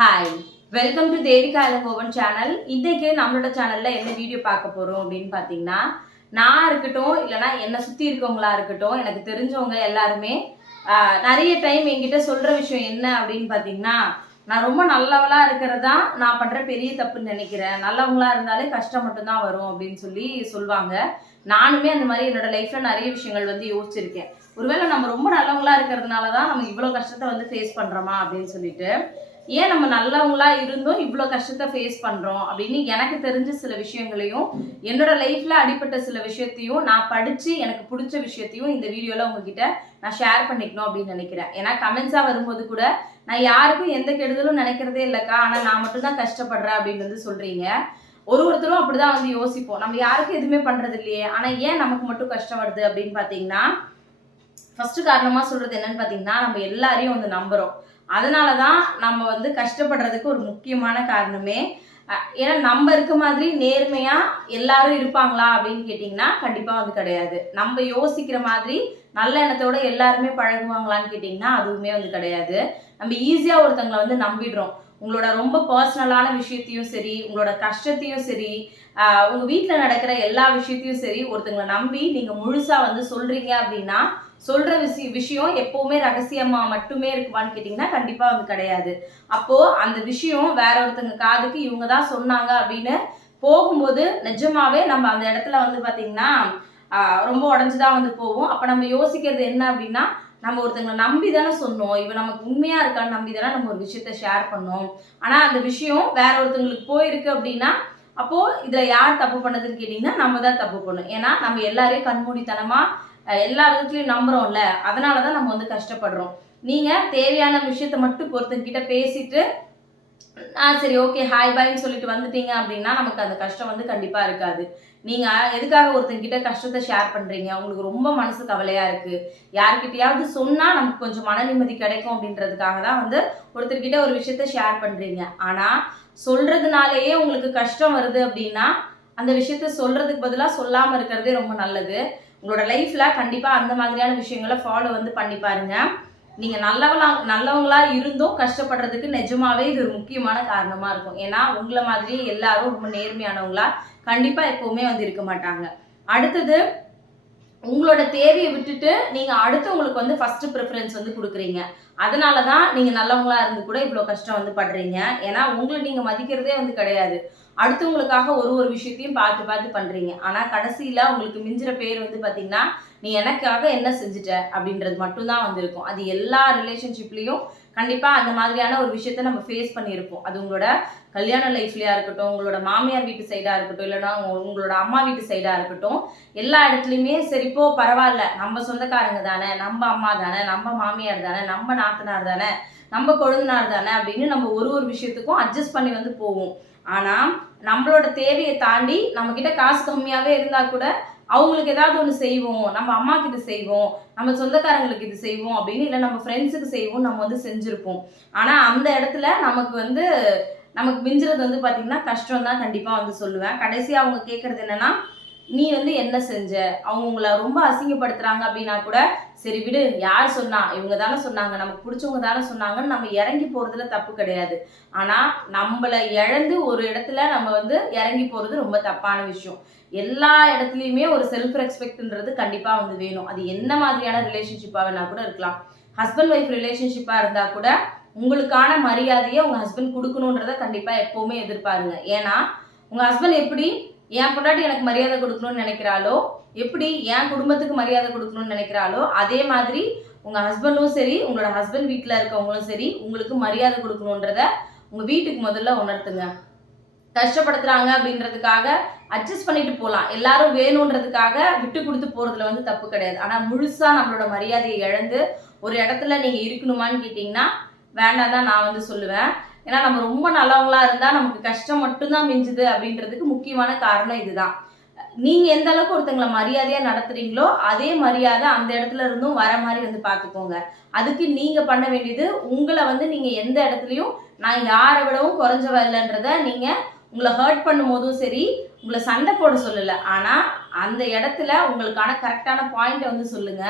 Hi, welcome to Devika Ilangovan channel. இன்னைக்கு நம்மளோட சேனல்ல என்ன வீடியோ பார்க்க போறோம் அப்படின்னு பார்த்தீங்கன்னா, நான் இருக்கட்டும் இல்லைன்னா என்னை சுற்றி இருக்கவங்களா இருக்கட்டும், எனக்கு தெரிஞ்சவங்க எல்லாருமே நிறைய டைம் என்கிட்ட சொல்ற விஷயம் என்ன அப்படின்னு பார்த்தீங்கன்னா, நான் ரொம்ப நல்லவளா இருக்கிறதா நான் பண்ற பெரிய தப்புன்னு நினைக்கிறேன். நல்லவங்களா இருந்தாலே கஷ்டம் மட்டும்தான் வரும் அப்படின்னு சொல்லி சொல்லுவாங்க. நானுமே அந்த மாதிரி என்னோட லைஃப்ல நிறைய விஷயங்கள் யோசிச்சிருக்கேன். ஒருவேளை நம்ம ரொம்ப நல்லவங்களா இருக்கிறதுனால தான் நம்ம இவ்வளோ கஷ்டத்தை ஃபேஸ் பண்றோமா அப்படின்னு சொல்லிட்டு. ஏன் நம்ம நல்லவங்களா இருந்தும் இவ்வளோ கஷ்டத்தை ஃபேஸ் பண்ணுறோம் அப்படின்னு எனக்கு தெரிஞ்ச சில விஷயங்களையும், என்னோட லைஃப்பில் அடிப்பட்ட சில விஷயத்தையும், நான் படித்து எனக்கு பிடிச்ச விஷயத்தையும் இந்த வீடியோவில் உங்ககிட்ட நான் ஷேர் பண்ணிக்கணும் அப்படின்னு நினைக்கிறேன். ஏன்னா கமெண்ட்ஸாக வரும்போது கூட நான் யாருக்கும் எந்த கெடுதலும் நினைக்கிறதே இல்லைக்கா, ஆனால் நான் மட்டும்தான் கஷ்டப்படுறேன் அப்படின்னு சொல்கிறீங்க. ஒருத்தரும் அப்படிதான் யோசிப்போம். நம்ம யாருக்கும் எதுவுமே பண்ணுறது இல்லையே, ஆனால் ஏன் நமக்கு மட்டும் கஷ்டம் வருது அப்படின்னு பார்த்தீங்கன்னா, ஃபர்ஸ்ட் காரணமாக சொல்கிறது என்னன்னு பார்த்தீங்கன்னா, நம்ம எல்லாரையும் நம்புகிறோம். அதனால தான் நம்ம கஷ்டப்படுறதுக்கு ஒரு முக்கியமான காரணமே. ஏன்னா நம்ம இருக்க மாதிரி நேர்மையாக எல்லாரும் இருப்பாங்களா அப்படின்னு கேட்டிங்கன்னா கண்டிப்பாக கிடையாது. நம்ம யோசிக்கிற மாதிரி நல்ல எண்ணத்தோட எல்லாருமே பழகுவாங்களான்னு கேட்டிங்கன்னா அதுவுமே கிடையாது. நம்ம ஈஸியாக ஒருத்தங்களை நம்பிடுறோம். உங்களோட ரொம்ப பர்சனலான விஷயத்தையும் சரி, உங்களோட கஷ்டத்தையும் சரி, உங்கள் வீட்டில் நடக்கிற எல்லா விஷயத்தையும் சரி ஒருத்தங்களை நம்பி நீங்கள் முழுசாக சொல்கிறீங்க அப்படின்னா, சொல்ற விஷயம் எப்பவுமே ரகசியமா மட்டுமே இருக்குமான்னு கேட்டீங்கன்னா கண்டிப்பா கிடையாது. அப்போ அந்த விஷயம் வேற ஒருத்தங்க காதுக்கு இவங்க தான் சொன்னாங்க அப்படின்னு போகும்போது நிஜமாவே நம்ம அந்த இடத்துல பாத்தீங்கன்னா ரொம்ப உடஞ்சுதான் போவோம். அப்ப நம்ம யோசிக்கிறது என்ன அப்படின்னா, நம்ம ஒருத்தங்களை நம்பி தானே சொன்னோம், இவ நமக்கு உண்மையா இருக்கான்னு நம்பி தானே நம்ம ஒரு விஷயத்த ஷேர் பண்ணோம். ஆனா அந்த விஷயம் வேற ஒருத்தங்களுக்கு போயிருக்கு அப்படின்னா, அப்போ இதுல யார் தப்பு பண்ணதுன்னு கேட்டீங்கன்னா நம்ம தான் தப்பு பண்ணோம். ஏன்னா நம்ம எல்லாரையும் கண்மூடித்தனமா எல்லா விதத்துலையும் நம்புறோம்ல, அதனால தான் நம்ம கஷ்டப்படுறோம். நீங்க தேவையான விஷயத்த மட்டும் ஒருத்தங்கிட்ட பேசிட்டு சரி ஓகே ஹாய் பாய்ன்னு சொல்லிட்டு வந்துட்டீங்க அப்படின்னா நமக்கு அந்த கஷ்டம் கண்டிப்பா இருக்காது. நீங்க எதுக்காக ஒருத்தங்கிட்ட கஷ்டத்தை ஷேர் பண்றீங்க? உங்களுக்கு ரொம்ப மனசு கவலையா இருக்கு, யார்கிட்டயாவது சொன்னா நமக்கு கொஞ்சம் மன நிம்மதி கிடைக்கும் அப்படின்றதுக்காக தான் ஒருத்தர்கிட்ட ஒரு விஷயத்த ஷேர் பண்றீங்க. ஆனா சொல்றதுனாலேயே உங்களுக்கு கஷ்டம் வருது அப்படின்னா அந்த விஷயத்த சொல்றதுக்கு பதிலாக சொல்லாம இருக்கிறதே ரொம்ப நல்லது. உங்களோட லைஃப்ல கண்டிப்பா அந்த மாதிரியான விஷயங்களை ஃபாலோ பண்ணி பாருங்க. நீங்க நல்லவங்களா இருந்தும் கஷ்டப்படுறதுக்கு நிஜமாவே இது ஒரு முக்கியமான காரணமா இருக்கும். ஏன்னா உங்களை மாதிரி எல்லாரும் ரொம்ப நேர்மையானவங்களா கண்டிப்பா எப்பவுமே இருக்க மாட்டாங்க. அடுத்தது, உங்களோட தேவையை விட்டுட்டு நீங்க அடுத்தவங்களுக்கு ஃபர்ஸ்ட் ப்ரிஃபரன்ஸ் கொடுக்குறீங்க. அதனால தான் நீங்க நல்லவங்களா இருந்து கூட இவ்வளோ கஷ்டம் படுறீங்க. ஏன்னா உங்களை நீங்க மதிக்கிறதே கிடையாது. அடுத்தவங்களுக்காக ஒரு விஷயத்தையும் பார்த்து பார்த்து பண்றீங்க. ஆனா கடைசியில உங்களுக்கு மிஞ்சுற பேர் பார்த்தீங்கன்னா, நீ எனக்காக என்ன செஞ்சுட்ட அப்படின்றது மட்டும்தான் இருக்கும். அது எல்லா ரிலேஷன்ஷிப்லயும் கண்டிப்பா அந்த மாதிரியான ஒரு விஷயத்த நம்ம ஃபேஸ் பண்ணியிருப்போம். அது உங்களோட கல்யாண லைஃப்லயா இருக்கட்டும், உங்களோட மாமியார் வீட்டு சைடா இருக்கட்டும், இல்லைன்னா உங்களோட அம்மா வீட்டு சைடா இருக்கட்டும், எல்லா இடத்துலையுமே சரி போ பரவாயில்ல, நம்ம சொந்தக்காரங்க தானே, நம்ம அம்மா தானே, நம்ம மாமியார் தானே, நம்ம நாத்தனார் தானே, நம்ம கொழுந்தனார் தானே அப்படின்னு நம்ம ஒரு விஷயத்துக்கும் அட்ஜஸ்ட் பண்ணி போவோம். ஆனா நம்மளோட தேவையை தாண்டி நம்ம கிட்ட காசு கம்மியாவே இருந்தா கூட அவங்களுக்கு ஏதாவது ஒன்று செய்வோம், நம்ம அம்மாக்கு இது செய்வோம், நம்ம சொந்தக்காரங்களுக்கு இது செய்வோம் அப்படின்னு, இல்லை நம்ம ஃப்ரெண்ட்ஸுக்கு செய்வோம் நம்ம செஞ்சுருப்போம். ஆனால் அந்த இடத்துல நமக்கு மிஞ்சுறது பார்த்தீங்கன்னா கஷ்டம் தான் கண்டிப்பாக சொல்லுவேன். கடைசியாக அவங்க கேட்குறது என்னன்னா, நீ என்ன செஞ்ச? அவங்க உங்களை ரொம்ப அசிங்கப்படுத்துறாங்க அப்படின்னா கூட சரி விடு, யார் சொன்னா, இவங்க தானே சொன்னாங்க, நமக்கு பிடிச்சவங்க தானே சொன்னாங்கன்னு நம்ம இறங்கி போறதுல தப்பு கிடையாது. ஆனா நம்மளை இழந்து ஒரு இடத்துல நம்ம இறங்கி போறது ரொம்ப தப்பான விஷயம். எல்லா இடத்துலையுமே ஒரு செல்ஃப் ரெஸ்பெக்ட்ன்றது கண்டிப்பா வேணும். அது என்ன மாதிரியான ரிலேஷன்ஷிப்பா வேணா கூட இருக்கலாம். ஹஸ்பண்ட் ஒய்ஃப் ரிலேஷன்ஷிப்பா இருந்தா கூட உங்களுக்கான மரியாதையை உங்க ஹஸ்பண்ட் கொடுக்கணுன்றத கண்டிப்பா எப்பவுமே எதிர்பாருங்க. ஏன்னா உங்க ஹஸ்பண்ட் எப்படி என் பொண்டாட்டி எனக்கு மரியாதை கொடுக்கணும்னு நினைக்கிறாளோ, எப்படி என் குடும்பத்துக்கு மரியாதை கொடுக்கணும்னு நினைக்கிறாளோ, அதே மாதிரி உங்க ஹஸ்பண்டும் சரி, உங்களோட ஹஸ்பண்ட் வீட்டில் இருக்கவங்களும் சரி, உங்களுக்கு மரியாதை கொடுக்கணுன்றத உங்க வீட்டுக்கு முதல்ல உணர்த்துங்க. கஷ்டப்படுத்துறாங்க அப்படின்றதுக்காக அட்ஜஸ்ட் பண்ணிட்டு போகலாம். எல்லாரும் வேணுன்றதுக்காக விட்டு கொடுத்து போறதுல தப்பு கிடையாது. ஆனா முழுசா நம்மளோட மரியாதையை இழந்து ஒரு இடத்துல நீங்க இருக்கணுமான்னு கேட்டீங்கன்னா வேண்டாம் தான் நான் சொல்லுவேன். ஏன்னா நம்ம ரொம்ப நல்லவங்களா இருந்தா நமக்கு கஷ்டம் மட்டும்தான் மிஞ்சுது அப்படின்றதுக்கு முக்கியமான காரணம் இதுதான். நீங்க எந்த அளவுக்கு ஒருத்தங்களை மரியாதையா நடத்துறீங்களோ அதே மரியாதை அந்த இடத்துல இருந்தும் வர மாதிரி பார்த்துக்கோங்க. அதுக்கு நீங்க பண்ண வேண்டியது உங்களை நீங்க எந்த இடத்துலையும் நான் யாரை விடவும் குறைஞ்சவ இல்லைன்றத நீங்க உங்களை ஹர்ட் பண்ணும் போதும் சரி, உங்களை சண்டை போட சொல்லலை, ஆனா அந்த இடத்துல உங்களுக்கான கரெக்டான பாயிண்ட்டை சொல்லுங்க.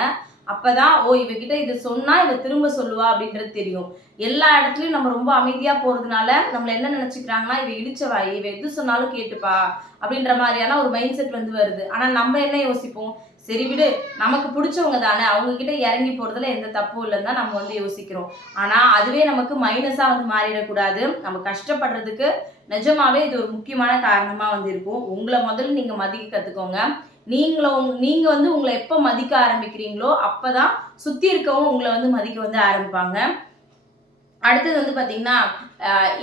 அப்பதான் இவகிட்ட இது சொன்னா இவ திரும்ப சொல்லுவா அப்படின்றது தெரியும். எல்லா இடத்துலயும் நம்ம ரொம்ப அமைதியா போறதுனால நம்மள என்ன நினைச்சுக்கிறாங்கன்னா, இவ இழிச்சவாயி, இவ எது சொன்னாலும் கேட்டுப்பா அப்படின்ற மாதிரியான ஒரு மைண்ட் செட் வந்து வருது. ஆனா நம்ம என்ன யோசிப்போம், சரி விடு, நமக்கு பிடிச்சவங்க தானே, அவங்க கிட்ட இறங்கி போறதுல எந்த தப்பும் இல்லைன்னு தான் நம்ம வந்து யோசிக்கிறோம். ஆனா அதுவே நமக்கு மைனஸா வந்து மாறிடக்கூடாது. நம்ம கஷ்டப்படுறதுக்கு நிஜமாவே இது ஒரு முக்கியமான காரணமா வந்து இருக்கும். உங்களை முதல்ல நீங்க மதிக்க கத்துக்கோங்க. நீங்க வந்து உங்களை எப்ப மதிக்க ஆரம்பிக்கிறீங்களோ அப்பதான் சுத்தி இருக்கவங்க உங்களை வந்து மதிக்க வந்து ஆரம்பிப்பாங்க. அடுத்தது வந்து பாத்தீங்கன்னா,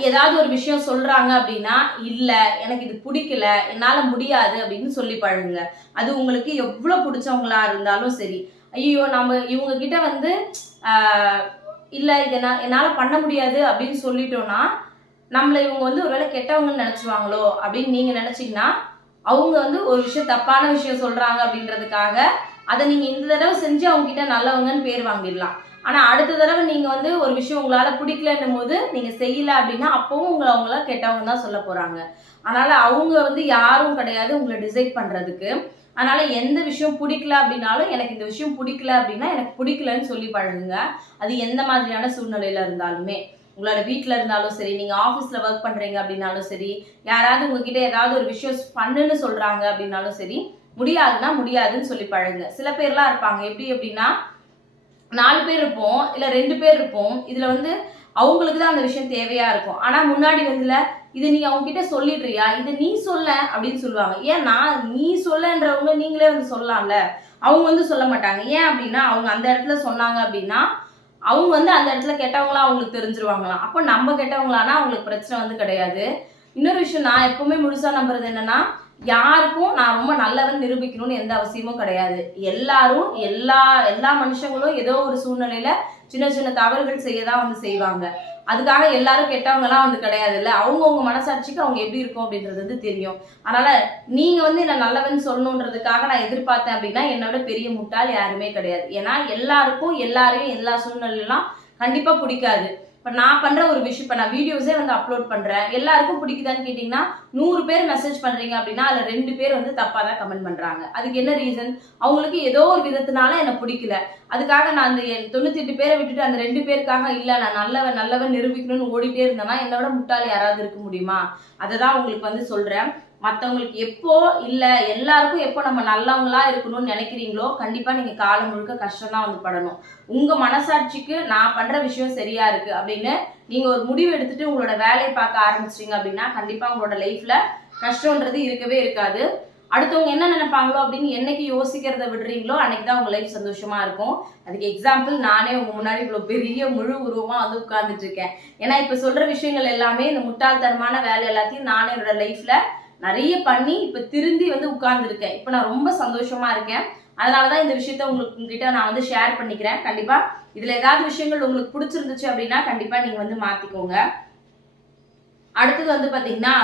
ஏதாவது ஒரு விஷயம் சொல்றாங்க அப்படின்னா, இல்ல எனக்கு இது பிடிக்கல, என்னால முடியாது அப்படின்னு சொல்லி பழகுங்க. அது உங்களுக்கு எவ்வளவு பிடிச்சவங்களா இருந்தாலும் சரி. ஐயோ நம்ம இவங்க கிட்ட வந்து இல்ல இதை என்னால பண்ண முடியாது அப்படின்னு சொல்லிட்டோம்னா, நம்மள இவங்க வந்து ஒருவேளை கெட்டவங்கன்னு நினைச்சுவாங்களோ அப்படின்னு நீங்க நினைச்சீங்கன்னா, அவங்க வந்து ஒரு விஷயம் தப்பான விஷயம் சொல்றாங்க அப்படின்றதுக்காக அதை நீங்க இந்த தடவை செஞ்சு அவங்க கிட்ட நல்லவங்கன்னு பேர் வாங்கிடலாம். ஆனா அடுத்த தடவை நீங்க வந்து ஒரு விஷயம் உங்களால பிடிக்கலன்னும் போது நீங்க செய்யல அப்படின்னா அப்பவும் அவங்கள கெட்டவங்க தான் சொல்ல போறாங்க. அதனால அவங்க வந்து யாரும் கிடையாது உங்களை டிசைட் பண்றதுக்கு. அதனால எந்த விஷயம் பிடிக்கல அப்படின்னாலும் எனக்கு இந்த விஷயம் பிடிக்கல அப்படின்னா எனக்கு பிடிக்கலன்னு சொல்லி பழகுங்க. அது எந்த மாதிரியான சூழ்நிலையில இருந்தாலுமே. உங்களோட வீட்டில் இருந்தாலும் சரி, நீங்கள் ஆஃபீஸில் ஒர்க் பண்ணுறீங்க அப்படின்னாலும் சரி, யாராவது உங்ககிட்ட ஏதாவது ஒரு விஷயம் பண்ணுன்னு சொல்கிறாங்க அப்படின்னாலும் சரி, முடியாதுன்னா முடியாதுன்னு சொல்லி பழகுங்க. சில பேர்லாம் இருப்பாங்க எப்படி அப்படின்னா 4 பேர் இருப்போம், இல்லை 2 பேர் இருப்போம். இதில் வந்து அவங்களுக்கு தான் அந்த விஷயம் தேவையா இருக்கும். ஆனால் முன்னாடி வந்துல இதை நீ அவங்க கிட்ட சொல்லிடுறியா, இதை நீ சொல்ல அப்படின்னு சொல்லுவாங்க. ஏன் நீ சொல்லன்றவங்க நீங்களே வந்து சொல்லலாம்ல. அவங்க வந்து சொல்ல மாட்டாங்க. ஏன் அப்படின்னா அவங்க அந்த இடத்துல சொன்னாங்க அப்படின்னா அவங்க வந்து அந்த இடத்துல கெட்டவங்களா அவங்களுக்கு தெரிஞ்சிருவாங்களாம். அப்போ நம்ம கெட்டவங்களானா அவங்களுக்கு பிரச்சனை வந்து கிடையாது. இன்னொரு விஷயம் நான் எப்பவுமே முழுசா நம்புறது என்னன்னா, யாருக்கும் நான் ரொம்ப நல்லவன் நிரூபிக்கணும்னு எந்த அவசியமும் கிடையாது. எல்லாரும் எல்லா மனுஷங்களும் ஏதோ ஒரு சூழ்நிலையில சின்ன சின்ன தவறுகள் செய்யதான் வந்து செய்வாங்க. அதுக்காக எல்லாரும் கெட்டவங்கலாம் வந்து கிடையாதுல்ல. அவங்கவுங்க மனசாட்சிக்கு அவங்க எப்படி இருக்கும் அப்படின்றது வந்து தெரியும். அதனால நீங்க வந்து என்ன நல்லவன் சொல்லணுன்றதுக்காக நான் எதிர்பார்த்தேன் அப்படின்னா என்னோட பெரிய முட்டாள் யாருமே கிடையாது. ஏன்னா எல்லாருக்கும் எல்லாரையும் எல்லா சூழ்நிலையெல்லாம் கண்டிப்பா பிடிக்காது. இப்போ நான் பண்ற ஒரு விஷயம், இப்போ நான் வீடியோஸே வந்து அப்லோட் பண்றேன், எல்லாருக்கும் பிடிக்குதான்னு கேட்டிங்கன்னா 100 பேர் மெசேஜ் பண்றீங்க அப்படின்னா அதில் 2 பேர் வந்து தப்பாக தான் கமெண்ட் பண்றாங்க. அதுக்கு என்ன ரீசன்? அவங்களுக்கு ஏதோ ஒரு விதத்தினால எனக்கு பிடிக்கல. அதுக்காக நான் அந்த 98 பேரை விட்டுட்டு அந்த 2 பேருக்காக இல்லை நான் நல்லவன் நிரூபிக்கணும்னு ஓடிட்டே இருந்தேன்னா என்னோட முட்டாள் யாராவது இருக்க முடியுமா? அதை தான் உங்களுக்கு வந்து சொல்றேன். மற்றவங்களுக்கு எப்போ இல்லை எல்லாருக்கும் எப்போ நம்ம நல்லவங்களா இருக்கணும்னு நினைக்கிறீங்களோ கண்டிப்பா நீங்க காலம் முழுக்க கஷ்டம் தான் வந்து படணும். உங்க மனசாட்சிக்கு நான் பண்ற விஷயம் சரியா இருக்கு அப்படின்னு நீங்க ஒரு முடிவு எடுத்துட்டு உங்களோட வேலையை பார்க்க ஆரம்பிச்சிட்டீங்க அப்படின்னா கண்டிப்பா உங்களோட லைஃப்ல கஷ்டம்ன்றது இருக்கவே இருக்காது. அடுத்தவங்க என்ன நினைப்பாங்களோ அப்படின்னு என்னைக்கு யோசிக்கிறத விடுறீங்களோ அன்னைக்கு தான் உங்க லைஃப் சந்தோஷமா இருக்கும். அதுக்கு எக்ஸாம்பிள் நானே உங்க முன்னாடி இவ்வளவு பெரிய முழு உருவமா வந்து உட்கார்ந்துட்டு இருக்கேன். ஏன்னா இப்ப சொல்ற விஷயங்கள் எல்லாமே இந்த முட்டாள்தனமான வேலை எல்லாத்தையும் நானே என்னோட லைஃப்ல நிறைய பண்ணி இப்ப திருந்தி வந்து உட்கார்ந்துருக்கேன். இப்ப நான் ரொம்ப சந்தோஷமா இருக்கேன். அதனாலதான் இந்த விஷயத்த உங்ககிட்ட நான் வந்து ஷேர் பண்ணிக்கிறேன். கண்டிப்பா இதுல ஏதாவது விஷயங்கள் உங்களுக்கு பிடிச்சிருந்துச்சு அப்படின்னா கண்டிப்பா நீங்க வந்து மாத்திக்கோங்க. அடுத்தது வந்து பாத்தீங்கன்னா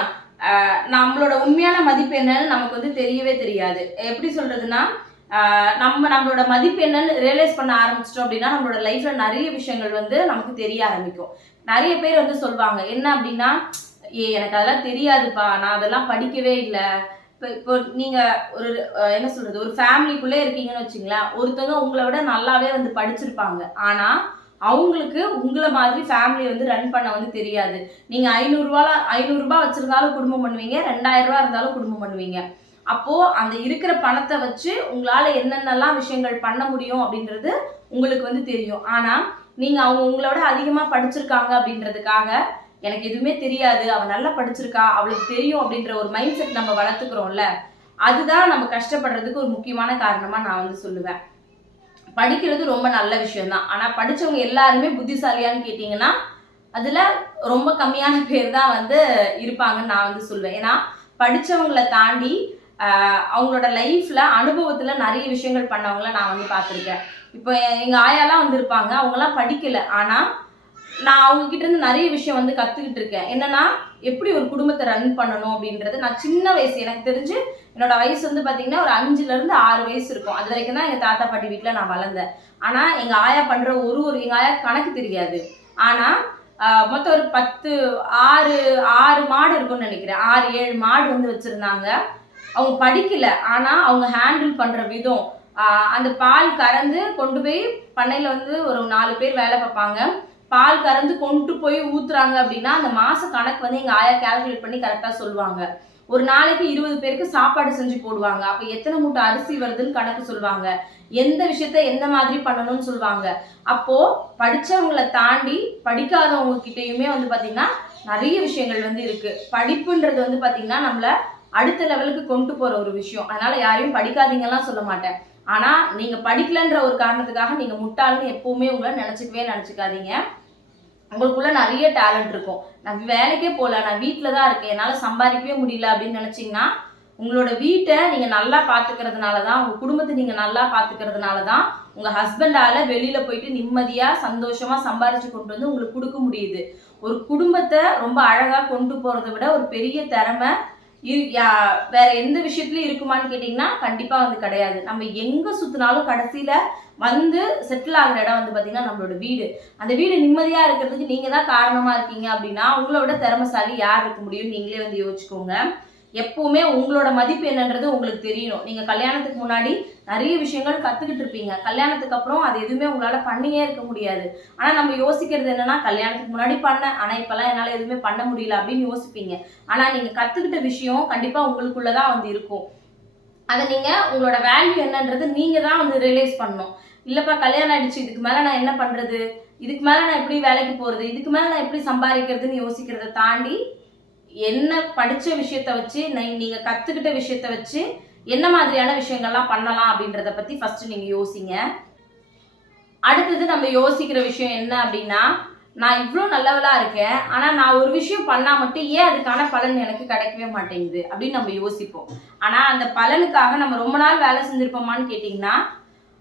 நம்மளோட உண்மையான மதிப்பு என்னன்னு நமக்கு வந்து தெரியவே தெரியாது. எப்படி சொல்றதுன்னா நம்மளோட மதிப்பு என்னன்னு ரியலைஸ் பண்ண ஆரம்பிச்சிட்டோம் அப்படின்னா நம்மளோட லைஃப்ல நிறைய விஷயங்கள் வந்து நமக்கு தெரிய ஆரம்பிக்கும். நிறைய பேர் வந்து சொல்வாங்க என்ன அப்படின்னா, எனக்கு அதெல்லாம் தெரியாதுப்பா, நான் அதெல்லாம் படிக்கவே இல்லை. இப்போ நீங்க ஒரு என்ன சொல்றது, ஒரு ஃபேமிலிக்குள்ளே இருக்கீங்கன்னு வச்சுங்களேன், ஒருத்தவங்க உங்களை விட நல்லாவே வந்து படிச்சிருப்பாங்க. ஆனா அவங்களுக்கு உங்களை மாதிரி ஃபேமிலியை வந்து ரன் பண்ண வந்து தெரியாது. நீங்க 500 ரூபாய் வச்சிருந்தாலும் குடும்பம் பண்ணுவீங்க, 2000 ரூபாய் இருந்தாலும் குடும்பம் பண்ணுவீங்க. அப்போ அந்த இருக்கிற பணத்தை வச்சு உங்களால என்னென்னலாம் விஷயங்கள் பண்ண முடியும் அப்படின்றது உங்களுக்கு வந்து தெரியும். ஆனா நீங்க அவங்க உங்களோட அதிகமா படிச்சிருக்காங்க அப்படின்றதுக்காக எனக்கு எதுவுமே தெரியாது, அவ நல்லா படிச்சிருக்கா, அவளுக்கு தெரியும் அப்படின்ற ஒரு மைண்ட் செட் நம்ம வளர்த்துக்கிறோம்ல, அதுதான் நம்ம கஷ்டப்படுறதுக்கு ஒரு முக்கியமான காரணமா நான் வந்து சொல்லுவேன். படிக்கிறது ரொம்ப நல்ல விஷயம் தான். ஆனா படிச்சவங்க எல்லாருமே புத்திசாலியான்னு கேட்டீங்கன்னா அதுல ரொம்ப கம்மியான பேர் தான் வந்து இருப்பாங்கன்னு நான் வந்து சொல்லுவேன். ஏன்னா படிச்சவங்களை தாண்டி அவங்களோட லைஃப்ல அனுபவத்துல நிறைய விஷயங்கள் பண்ணவங்கள நான் வந்து பார்த்துருக்கேன். இப்போ எங்க ஆயாலாம் வந்து இருப்பாங்க, அவங்கலாம் படிக்கல. ஆனா நான் அவங்க கிட்ட இருந்து நிறைய விஷயம் வந்து கத்துக்கிட்டு இருக்கேன். என்னன்னா எப்படி ஒரு குடும்பத்தை ரன் பண்ணணும் அப்படின்றது. நான் சின்ன வயசு, எனக்கு தெரிஞ்சு என்னோட வயசு வந்து பாத்தீங்கன்னா ஒரு 5ல இருந்து 6 வயசு இருக்கும். அது வரைக்கும் தான் எங்க தாத்தா பாட்டி வீட்டுல நான் வளர்ந்தேன். ஆனா எங்க ஆயா பண்ற எங்க ஆயா கணக்கு தெரியாது. ஆனா மொத்தம் ஒரு 6 மாடு இருக்கும்னு நினைக்கிறேன். 6, 7 மாடு வந்து வச்சிருந்தாங்க. அவங்க படிக்கல. ஆனா அவங்க ஹேண்டில் பண்ற விதம், அந்த பால் கறந்து கொண்டு போய் பண்ணையில் வந்து ஒரு 4 பேர் வேலை பார்ப்பாங்க. பால் கறந்து கொண்டு போய் ஊத்துறாங்க அப்படின்னா அந்த மாச கணக்கு வந்து எங்கள் ஆயா கால்குலேட் பண்ணி கரெக்டாக சொல்லுவாங்க. ஒரு நாளைக்கு 20 பேருக்கு சாப்பாடு செஞ்சு போடுவாங்க. அப்போ எத்தனை மூட்டை அரிசி வருதுன்னு கணக்கு சொல்லுவாங்க. எந்த விஷயத்த எந்த மாதிரி பண்ணணும்னு சொல்லுவாங்க. அப்போ படிச்சவங்களை தாண்டி படிக்காதவங்க கிட்டயுமே வந்து பார்த்தீங்கன்னா நிறைய விஷயங்கள் வந்து இருக்கு. படிப்புன்றது வந்து பார்த்தீங்கன்னா நம்மள அடுத்த லெவலுக்கு கொண்டு போற ஒரு விஷயம். அதனால யாரையும் படிக்காதீங்கலாம் சொல்ல மாட்டேன். ஆனா நீங்க படிக்கலன்ற ஒரு காரணத்துக்காக நீங்க முட்டாள்னு எப்பவுமே உங்களை நினைச்சுக்காதீங்க. உங்களுக்குள்ள நிறைய டேலண்ட் இருக்கும். நான் வேலைக்கே போகல, நான் வீட்டில் தான் இருக்கேன், என்னால் சம்பாதிக்கவே முடியல அப்படின்னு நினச்சிங்கன்னா உங்களோட வீட்டை நீங்கள் நல்லா பார்த்துக்கிறதுனால தான், உங்கள் குடும்பத்தை நீங்கள் நல்லா பார்த்துக்கிறதுனால தான் உங்கள் ஹஸ்பண்டால் வெளியில் போயிட்டு நிம்மதியாக சந்தோஷமாக சம்பாரித்து கொண்டு வந்து உங்களுக்கு கொடுக்க முடியுது. ஒரு குடும்பத்தை ரொம்ப அழகாக கொண்டு போகிறத விட ஒரு பெரிய திறமை வேற எந்த விஷயத்துலயும் இருக்குமான்னு கேட்டீங்கன்னா கண்டிப்பா வந்து கிடையாது. நம்ம எங்க சுத்தினாலும் கடைசியில வந்து செட்டில் ஆகிற இடம் வந்து பாத்தீங்கன்னா நம்மளோட வீடு. அந்த வீடு நிம்மதியா இருக்கிறதுக்கு நீங்க தான் காரணமா இருக்கீங்க அப்படின்னா உங்களோட திறமைசாலி யார் இருக்க முடியும் நீங்களே வந்து யோசிச்சுக்கோங்க. எப்பவுமே உங்களோட மதிப்பு என்னன்றது உங்களுக்கு தெரியணும். நீங்க கல்யாணத்துக்கு முன்னாடி நிறைய விஷயங்கள் கத்துக்கிட்டு இருப்பீங்க. கல்யாணத்துக்கு அப்புறம் அது எதுவுமே உங்களால பண்ணியே இருக்க முடியாது. ஆனா நம்ம யோசிக்கிறது என்னன்னா கல்யாணத்துக்கு முன்னாடி பண்ணேன், ஆனா இப்பெல்லாம் என்னால எதுவுமே பண்ண முடியல அப்படின்னு யோசிப்பீங்க. ஆனா நீங்க கத்துக்கிட்ட விஷயம் கண்டிப்பா உங்களுக்குள்ளதான் வந்து இருக்கும். அதை நீங்க உங்களோட வேல்யூ என்னன்றது நீங்க தான் வந்து ரியலைஸ் பண்ணணும். இல்லப்பா கல்யாணம் ஆயிடுச்சு, இதுக்கு மேல நான் என்ன பண்றது, இதுக்கு மேல நான் எப்படி வேலைக்கு போறது, இதுக்கு மேல நான் எப்படி சம்பாதிக்கிறதுன்னு யோசிக்கிறத தாண்டி என்ன படிச்ச விஷயத்த வச்சு நீங்க கத்துக்கிட்ட விஷயத்த வச்சு என்ன மாதிரியான விஷயங்கள்லாம் பண்ணலாம் அப்படின்றத பத்தி ஃபர்ஸ்ட் நீங்க யோசிங்க. அடுத்தது நம்ம யோசிக்கிற விஷயம் என்ன அப்படின்னா, நான் இவ்வளோ நல்லவளா இருக்கேன், ஆனா நான் ஒரு விஷயம் பண்ணா மட்டும் ஏன் அதுக்கான பலன் எனக்கு கிடைக்கவே மாட்டேங்குது அப்படின்னு நம்ம யோசிப்போம். ஆனா அந்த பலனுக்காக நம்ம ரொம்ப நாள் வேலை செஞ்சிருப்போமான்னு கேட்டீங்கன்னா,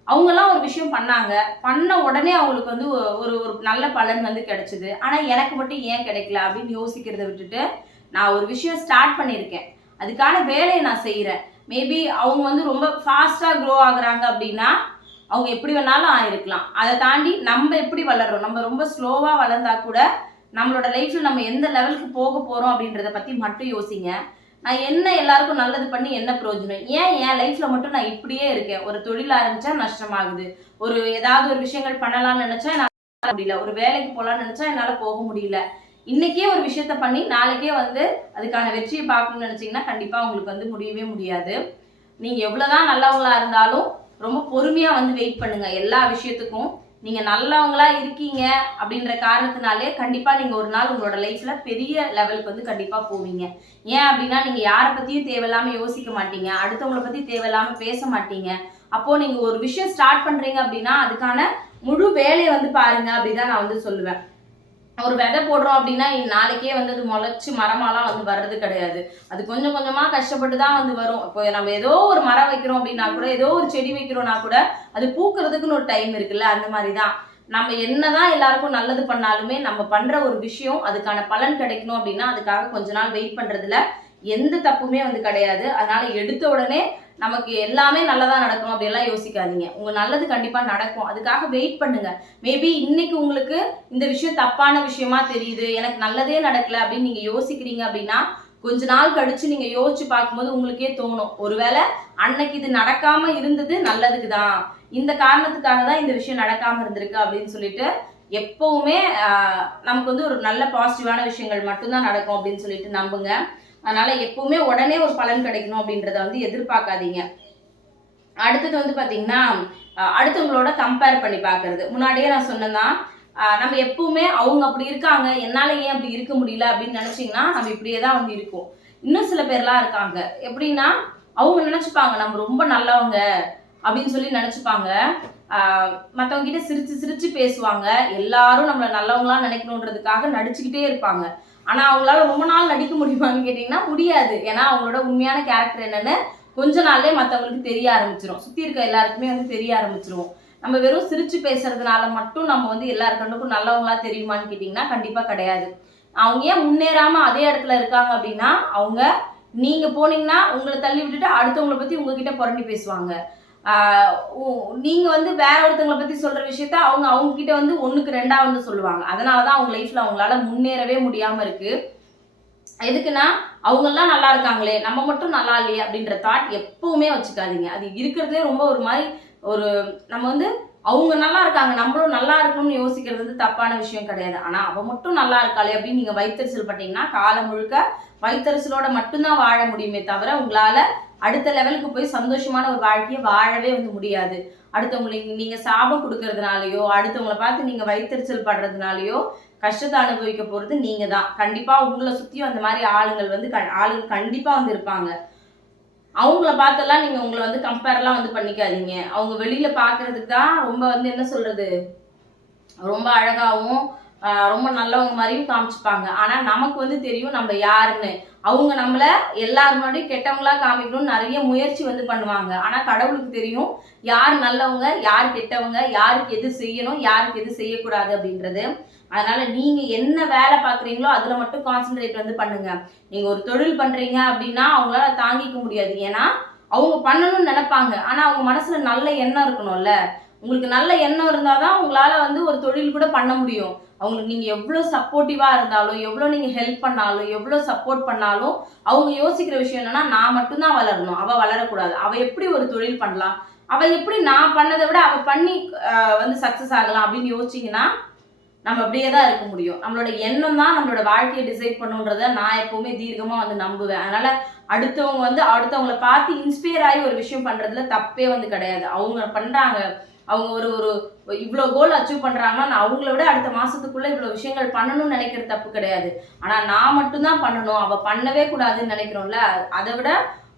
அவங்கெல்லாம் ஒரு விஷயம் பண்ணாங்க, பண்ண உடனே அவங்களுக்கு வந்து ஒரு ஒரு நல்ல பலன் வந்து கிடைச்சது. ஆனா எனக்கு மட்டும் ஏன் கிடைக்கல அப்படின்னு யோசிக்கிறத விட்டுட்டு நான் ஒரு விஷயம் ஸ்டார்ட் பண்ணியிருக்கேன், அதுக்கான வேலையை நான் செய்கிறேன். மேபி அவங்க வந்து ரொம்ப ஃபாஸ்ட்டாக க்ரோ ஆகுறாங்க அப்படின்னா அவங்க எப்படி வேணாலும் ஆயிருக்கலாம். அதை தாண்டி நம்ம எப்படி வளர்றோம், நம்ம ரொம்ப ஸ்லோவாக வளர்ந்தா கூட நம்மளோட லைஃப்பில் நம்ம எந்த லெவலுக்கு போக போகிறோம் அப்படின்றத பற்றி மட்டும் யோசிங்க. நான் என்ன எல்லாருக்கும் நல்லது பண்ணி என்ன பிரயோஜனம், ஏன் என் லைஃப்பில் மட்டும் நான் இப்படியே இருக்கேன். ஒரு தொழில் ஆரம்பித்தா நஷ்டமாகுது, ஒரு ஏதாவது ஒரு விஷயங்கள் பண்ணலாம்னு நினச்சா என்னால் முடியல, ஒரு வேலைக்கு போகலான்னு நினச்சா என்னால் போக முடியல. இன்னைக்கே ஒரு விஷயத்த பண்ணி நாளைக்கே வந்து அதுக்கான வெற்றியை பார்க்கணும்னு நினைச்சீங்கன்னா கண்டிப்பா உங்களுக்கு வந்து முடியவே முடியாது. நீங்க எவ்வளவுதான் நல்லவங்களா இருந்தாலும் ரொம்ப பொறுமையா வந்து வெயிட் பண்ணுங்க. எல்லா விஷயத்துக்கும் நீங்க நல்லவங்களா இருக்கீங்க அப்படின்ற காரணத்தினாலே கண்டிப்பா நீங்க ஒரு நாள் உங்களோட லைஃப்ல பெரிய லெவலுக்கு வந்து கண்டிப்பா போவீங்க. ஏன் அப்படின்னா நீங்க யாரை பத்தியும் தேவையில்லாம யோசிக்க மாட்டீங்க, அடுத்தவங்களை பத்தி தேவையில்லாம பேச மாட்டீங்க. அப்போ நீங்க ஒரு விஷயம் ஸ்டார்ட் பண்றீங்க அப்படின்னா அதுக்கான முழு வேலையை வந்து பாருங்க அப்படிதான் நான் வந்து சொல்லுவேன். ஒரு விதை போடுறோம் அப்படின்னா நாளைக்கே வந்து அது முளைச்சு மரமாலாம் வந்து வர்றது கிடையாது. அது கொஞ்சம் கொஞ்சமா கஷ்டப்பட்டு தான் வந்து வரும். இப்போ நம்ம ஏதோ ஒரு மரம் வைக்கிறோம் அப்படின்னா கூட, ஏதோ ஒரு செடி வைக்கிறோம்னா கூட அது பூக்கிறதுக்குன்னு ஒரு டைம் இருக்குல்ல. அந்த மாதிரி தான் நம்ம என்னதான் எல்லாருக்கும் நல்லது பண்ணாலுமே நம்ம பண்ற ஒரு விஷயம் அதுக்கான பலன் கிடைக்கணும் அப்படின்னா அதுக்காக கொஞ்ச நாள் வெயிட் பண்றதுல எந்த தப்புமே வந்து கிடையாது. அதனால எடுத்த உடனே நமக்கு எல்லாமே நல்லதா நடக்கணும் அப்படியெல்லாம் யோசிக்காதீங்க. உங்க நல்லது கண்டிப்பா நடக்கும், அதுக்காக வெயிட் பண்ணுங்க. மேபி இன்னைக்கு உங்களுக்கு இந்த விஷயம் தப்பான விஷயமா தெரியுது, எனக்கு நல்லதே நடக்கல அப்படின்னு நீங்க யோசிக்கிறீங்க அப்படின்னா கொஞ்ச நாள் கழிச்சு நீங்க யோசிச்சு பார்க்கும்போது உங்களுக்கே தோணும், ஒருவேளை அன்னைக்கு இது நடக்காம இருந்தது நல்லதுக்கு தான், இந்த காரணத்துக்காக தான் இந்த விஷயம் நடக்காம இருந்திருக்கு அப்படின்னு சொல்லிட்டு எப்பவுமே நமக்கு வந்து ஒரு நல்ல பாசிட்டிவான விஷயங்கள் மட்டும்தான் நடக்கும் அப்படின்னு சொல்லிட்டு நம்புங்க. அதனால எப்பவுமே உடனே ஒரு பலன் கிடைக்கணும் அப்படின்றத வந்து எதிர்பார்க்காதீங்க. அடுத்தது வந்து பாத்தீங்கன்னா அடுத்தவங்களோட கம்பேர் பண்ணி பார்க்கறது. முன்னாடியே நான் சொன்னதான் நம்ம எப்பவுமே அவங்க அப்படி இருக்காங்க என்னால ஏன் அப்படி இருக்க முடியல அப்படின்னு நினைச்சீங்கன்னா நம்ம இப்படியே தான் வந்து இருக்கும். இன்னும் சில பேர்லாம் இருக்காங்க எப்படின்னா அவங்க நினைச்சுப்பாங்க நம்ம ரொம்ப நல்லவங்க அப்படின்னு சொல்லி நினைச்சுப்பாங்க. மற்றவங்க கிட்ட சிரிச்சு சிரிச்சு பேசுவாங்க, எல்லாரும் நம்மளை நல்லவங்களா நினைக்கணுன்றதுக்காக நடிச்சுக்கிட்டே இருப்பாங்க. ஆனா அவங்களால ரொம்ப நாள் நடிக்க முடியுமான்னு கேட்டீங்கன்னா முடியாது. ஏன்னா அவங்களோட உண்மையான கேரக்டர் என்னன்னு கொஞ்ச நாள்லயே மற்றவங்களுக்கு தெரிய ஆரம்பிச்சிடும், சுத்தி இருக்க எல்லாருக்குமே வந்து தெரிய ஆரம்பிச்சிருவோம். நம்ம வெறும் சிரிச்சு பேசுறதுனால மட்டும் நம்ம வந்து எல்லாரு கண்ணுக்கும் நல்லவங்களா தெரியுமான்னு கேட்டீங்கன்னா கண்டிப்பா கிடையாது. அவங்க ஏன் முன்னேறாம அதே இடத்துல இருக்காங்க அப்படின்னா அவங்க நீங்க போனீங்கன்னா உங்களை தள்ளி விட்டுட்டு அடுத்தவங்களை பத்தி உங்ககிட்ட புரண்டி பேசுவாங்க. நீங்க வந்து வேற ஒருத்தவங்களை பத்தி சொல்ற விஷயத்த அவங்க அவங்க கிட்ட வந்து 1க்கு 2 வந்து சொல்லுவாங்க. அதனாலதான் அவங்க லைஃப்ல அவங்களால முன்னேறவே முடியாம இருக்கு. எதுக்குன்னா அவங்கெல்லாம் நல்லா இருக்காங்களே நம்ம மட்டும் நல்லா இல்லையே அப்படின்ற தாட் எப்பவுமே வச்சுக்காதீங்க. அது இருக்கிறதுலே ரொம்ப ஒரு மாதிரி ஒரு நம்ம வந்து அவங்க நல்லா இருக்காங்க நம்மளும் நல்லா இருக்கணும்னு யோசிக்கிறது வந்து தப்பான விஷயம் கிடையாது. ஆனா அவ மட்டும் நல்லா இருக்காளே அப்படின்னு நீங்க வயித்தெரிச்சல் பட்டீங்கன்னா காலம் முழுக்க வயித்தெரிச்சலோட மட்டும்தான் வாழ முடியுமே தவிர உங்களால அடுத்த லெவலுக்கு போய் சந்தோஷமான ஒரு வாழ்க்கையை வாழவே வந்து முடியாது. அடுத்தவங்களுக்கு நீங்க சாபம் கொடுக்கறதுனாலயோ அடுத்தவங்களை பார்த்து நீங்க வயித்தெரிச்சல் படுறதுனாலயோ கஷ்டத்தை அனுபவிக்க போறது நீங்க தான். கண்டிப்பா உங்களை சுத்தியும் அந்த மாதிரி ஆளுங்கள் வந்து ஆளுங்க கண்டிப்பா வந்து இருப்பாங்க. அவங்கள பார்த்தெல்லாம் நீங்க உங்களை வந்து கம்பேர்லாம் வந்து பண்ணிக்காதீங்க. அவங்க வெளியில பாக்குறதுக்கு தான் ரொம்ப வந்து என்ன சொல்றது ரொம்ப அழகாவும் ரொம்ப நல்லவங்க மாதிரியும் காமிச்சுப்பாங்க. ஆனா நமக்கு வந்து தெரியும் நம்ம யாருன்னு. அவங்க நம்மள எல்லார் முன்னாடியும் கெட்டவங்களா காமிக்கணும்னு நிறைய முயற்சி வந்து பண்ணுவாங்க. ஆனா கடவுளுக்கு தெரியும் யார் நல்லவங்க யார் கெட்டவங்க, யாருக்கு எது செய்யணும் யாருக்கு எது செய்யக்கூடாது அப்படின்றது. அதனால நீங்க என்ன வேலை பார்க்குறீங்களோ அதுல மட்டும் கான்சென்ட்ரேட் வந்து பண்ணுங்க. நீங்க ஒரு தொழில் பண்றீங்க அப்படின்னா அவங்களால தாங்கிக்க முடியாது. ஏன்னா அவங்க பண்ணணும்னு நினைப்பாங்க. ஆனா அவங்க மனசுல நல்ல எண்ணம் இருக்கணும்ல. உங்களுக்கு நல்ல எண்ணம் இருந்தாதான் உங்களால வந்து ஒரு தொழில் கூட பண்ண முடியும். அவங்களுக்கு நீங்க எவ்வளவு சப்போர்ட்டிவா இருந்தாலும் எவ்வளவு நீங்க ஹெல்ப் பண்ணாலும் எவ்வளவு சப்போர்ட் பண்ணாலும் அவங்க யோசிக்கிற விஷயம் என்னன்னா நான் மட்டும்தான் வளரணும் அவ வளரக்கூடாது. அவ எப்படி ஒரு தொழில் பண்ணலாம், அவ எப்படி நான் பண்ணதை விட அவ பண்ணி வந்து சக்சஸ் ஆகலாம் அப்படின்னு யோசிச்சீங்கன்னா நம்ம அப்படியே தான் இருக்க முடியும். நம்மளோட எண்ணம் தான் நம்மளோட வாழ்க்கையை டிசைட் பண்ணுன்றத நான் எப்பவுமே தீர்க்கமா வந்து நம்புவேன். அதனால அடுத்தவங்க வந்து அடுத்தவங்களை பார்த்து இன்ஸ்பயர் ஆகி ஒரு விஷயம் பண்றதுல தப்பே வந்து கிடையாது. அவங்க பண்றாங்க அவங்க ஒரு ஒரு இவ்வளோ கோல் அச்சீவ் பண்றாங்கன்னா நான் அவங்கள விட அடுத்த மாசத்துக்குள்ள இவ்வளோ விஷயங்கள் பண்ணணும்னு நினைக்கிறது தப்பு கிடையாது. ஆனா நான் மட்டும்தான் பண்ணணும் அவ பண்ணவே கூடாதுன்னு நினைக்கிறோம்ல, அதை விட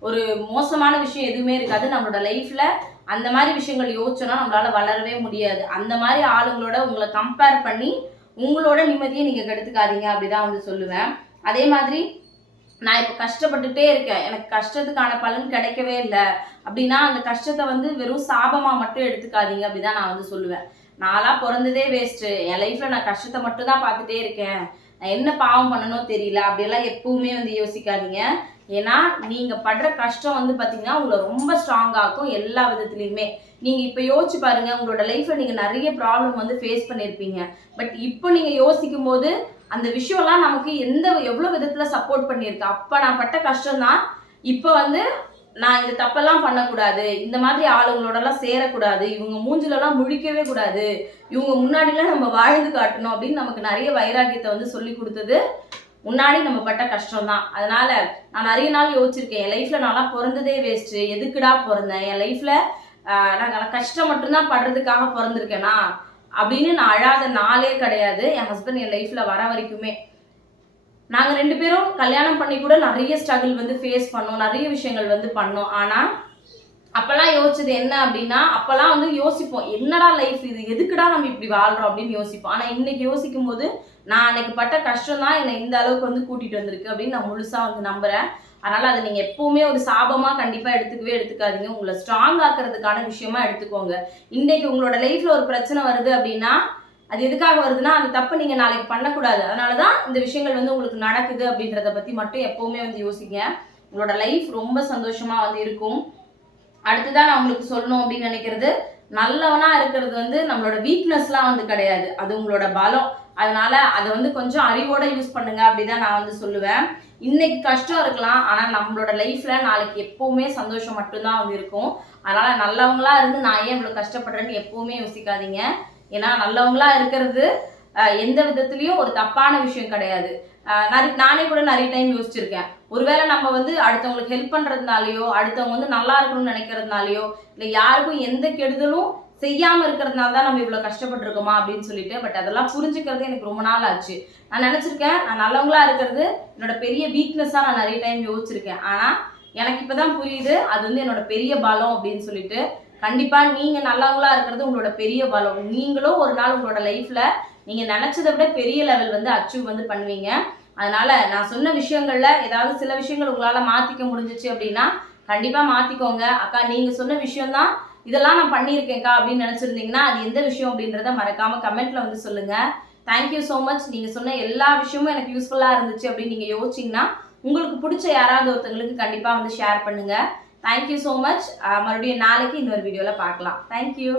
ஒரு மோசமான விஷயம் எதுவுமே இருக்காது நம்மளோட லைஃப்ல. அந்த மாதிரி விஷயங்கள் யோசிச்சோன்னா நம்மளால வளரவே முடியாது. அந்த மாதிரி ஆளுங்களோட உங்களை கம்பேர் பண்ணி உங்களோட நிம்மதியை நீங்க கெடுத்துக்காதீங்க அப்படிதான் வந்து சொல்லுவேன். அதே மாதிரி நான் இப்போ கஷ்டப்பட்டுட்டே இருக்கேன் எனக்கு கஷ்டத்துக்கான பலன் கிடைக்கவே இல்லை அப்படின்னா அந்த கஷ்டத்தை வந்து வெறும் சாபமா மட்டும் எடுத்துக்காதீங்க அப்படிதான் நான் வந்து சொல்லுவேன். நான்லாம் பிறந்ததே வேஸ்ட்டு, என் லைஃப்ல நான் கஷ்டத்தை மட்டும் தான் பார்த்துட்டே இருக்கேன், நான் என்ன பாவம் பண்ணணும் தெரியல அப்படியெல்லாம் எப்பவுமே வந்து யோசிக்காதீங்க. ஏன்னா நீங்க படுற கஷ்டம் வந்து பாத்தீங்கன்னா உங்களை ரொம்ப ஸ்ட்ராங் ஆக்கும் எல்லா விதத்துலயுமே. நீங்க இப்ப யோசிச்சு பாருங்க உங்களோட லைஃப்ல நீங்க நிறைய ப்ராப்ளம் வந்து ஃபேஸ் பண்ணிருப்பீங்க. பட் இப்போ நீங்க யோசிக்கும் போது அந்த விஷயம்லாம் நமக்கு எவ்வளவு விதத்துல சப்போர்ட் பண்ணியிருக்கு. அப்ப நான் பட்ட கஷ்டம் தான் இப்ப வந்து நான் இந்த தப்பெல்லாம் பண்ணக்கூடாது, இந்த மாதிரி ஆளுங்களோட எல்லாம் சேரக்கூடாது, இவங்க மூஞ்சில எல்லாம் முழிக்கவே கூடாது, இவங்க முன்னாடிலாம் நம்ம வாழ்ந்து காட்டணும் அப்படின்னு நமக்கு நிறைய வைராக்கியத்தை வந்து சொல்லி கொடுத்தது முன்னாடி நம்ம பட்ட கஷ்டம் தான். அதனால நான் நிறைய நாள் யோசிச்சிருக்கேன் என் லைஃப்ல நான்லாம் பிறந்ததே வேஸ்ட், எதுக்குடா பிறந்தேன், என் லைஃப்ல நான் கஷ்டம் மட்டும்தான் படுறதுக்காக பிறந்திருக்கேனா அப்படின்னு நான் அழாத நாளே கிடையாது. என் ஹஸ்பண்ட் என் லைஃப்ல வர வரைக்குமே நாங்க 2 பேரும் கல்யாணம் பண்ணி கூட நிறைய ஸ்ட்ரகிள் வந்து ஃபேஸ் பண்ணோம், நிறைய விஷயங்கள் வந்து பண்ணோம். ஆனா அப்பெல்லாம் யோசிச்சது என்ன அப்படின்னா அப்பெல்லாம் வந்து யோசிப்போம் என்னடா லைஃப் இது, எதுக்குடா நம்ம இப்படி வாழ்றோம் அப்படின்னு யோசிப்போம். ஆனா இன்னைக்கு யோசிக்கும் போது நான் அன்னைக்கு பட்ட கஷ்டம் தான் என்னை இந்த அளவுக்கு வந்து கூட்டிட்டு வந்திருக்கு அப்படின்னு நான் முழுசா வந்து நம்புறேன். அதனால அதை நீங்க எப்பவுமே ஒரு சாபமா கண்டிப்பா எடுத்துக்காதீங்க, உங்களை ஸ்ட்ராங் ஆக்குறதுக்கான விஷயமா எடுத்துக்கோங்க. இன்னைக்கு உங்களோட லைஃப்ல ஒரு பிரச்சனை வருது அப்படின்னா அது எதுக்காக வருதுன்னா அந்த தப்பு நீங்க நாளைக்கு பண்ணக்கூடாது, அதனாலதான் இந்த விஷயங்கள் வந்து உங்களுக்கு நடக்குது அப்படின்றத பத்தி மட்டும் எப்பவுமே வந்து யோசிங்க. உங்களோட லைஃப் ரொம்ப சந்தோஷமா வந்து இருக்கும். அடுத்ததான் நான் உங்களுக்கு சொல்லணும் அப்படின்னு நினைக்கிறது நல்லவனா இருக்கிறது வந்து நம்மளோட வீக்னஸ்லாம் வந்து கிடையாது, அது உங்களோட பலம். அதனால அதை வந்து கொஞ்சம் அறிவோட யூஸ் பண்ணுங்க அப்படிதான் நான் வந்து சொல்லுவேன். இன்னைக்கு கஷ்டம் இருக்கலாம் ஆனா நம்மளோட லைஃப்ல நாளைக்கு எப்பவுமே சந்தோஷம் மட்டும்தான் வந்து இருக்கும். அதனால நல்லவங்களா இருந்து நான் ஏன் இவ்வளவு கஷ்டப்படுறேன்னு எப்பவுமே யோசிக்காதீங்க. ஏன்னா நல்லவங்களா இருக்கிறது எந்த விதத்துலயும் ஒரு தப்பான விஷயம் கிடையாது. நானே கூட நிறைய டைம் யோசிச்சிருக்கேன், ஒருவேளை நம்ம வந்து அடுத்தவங்களுக்கு ஹெல்ப் பண்றதுனாலயோ அடுத்தவங்க வந்து நல்லா இருக்கணும்னு நினைக்கிறதுனாலயோ இல்லை யாருக்கும் எந்த கெடுதலும் செய்யாம இருக்கிறதுனால தான் நம்ம இவ்வளவு கஷ்டப்பட்டு இருக்கோமா அப்படின்னு சொல்லிட்டு. பட் அதெல்லாம் புரிஞ்சுக்கிறது எனக்கு ரொம்ப நாள் ஆச்சு. நான் நினைச்சிருக்கேன் நான் நல்லவங்களா இருக்கிறது என்னோட பெரிய வீக்னஸா நான் நிறைய டைம் யோசிச்சிருக்கேன். ஆனா எனக்கு இப்பதான் புரியுது அது வந்து என்னோட பெரிய பலம் அப்படின்னு சொல்லிட்டு. கண்டிப்பா நீங்க நல்லவங்களா இருக்கிறது உங்களோட பெரிய பலம். நீங்களும் ஒரு நாள் உங்களோட லைஃப்ல நீங்க நினைச்சதை விட பெரிய லெவல் வந்து அச்சீவ் வந்து பண்ணுவீங்க. அதனால நான் சொன்ன விஷயங்கள்ல ஏதாவது சில விஷயங்கள் உங்களால மாத்திக்க முடிஞ்சிச்சு அப்படின்னா கண்டிப்பா மாத்திக்கோங்க. அக்கா நீங்க சொன்ன விஷயம் தான் இதெல்லாம் நான் பண்ணியிருக்கேன்க்கா அப்படின்னு நினைச்சிருந்தீங்கன்னா அது எந்த விஷயம் அப்படின்றத மறக்காம கமெண்ட்ல வந்து சொல்லுங்க. Thank you so much. நீங்க சொன்ன எல்லா விஷயமும் எனக்கு யூஸ்ஃபுல்லா இருந்துச்சு அப்படின்னு நீங்க யோசிச்சீங்கன்னா உங்களுக்கு பிடிச்ச யாராவது ஒருத்தங்களுக்கு கண்டிப்பா வந்து ஷேர் பண்ணுங்க. Thank you so much. மறுபடியும் நாளைக்கு இன்னொரு வீடியோல பார்க்கலாம். தேங்க்யூ.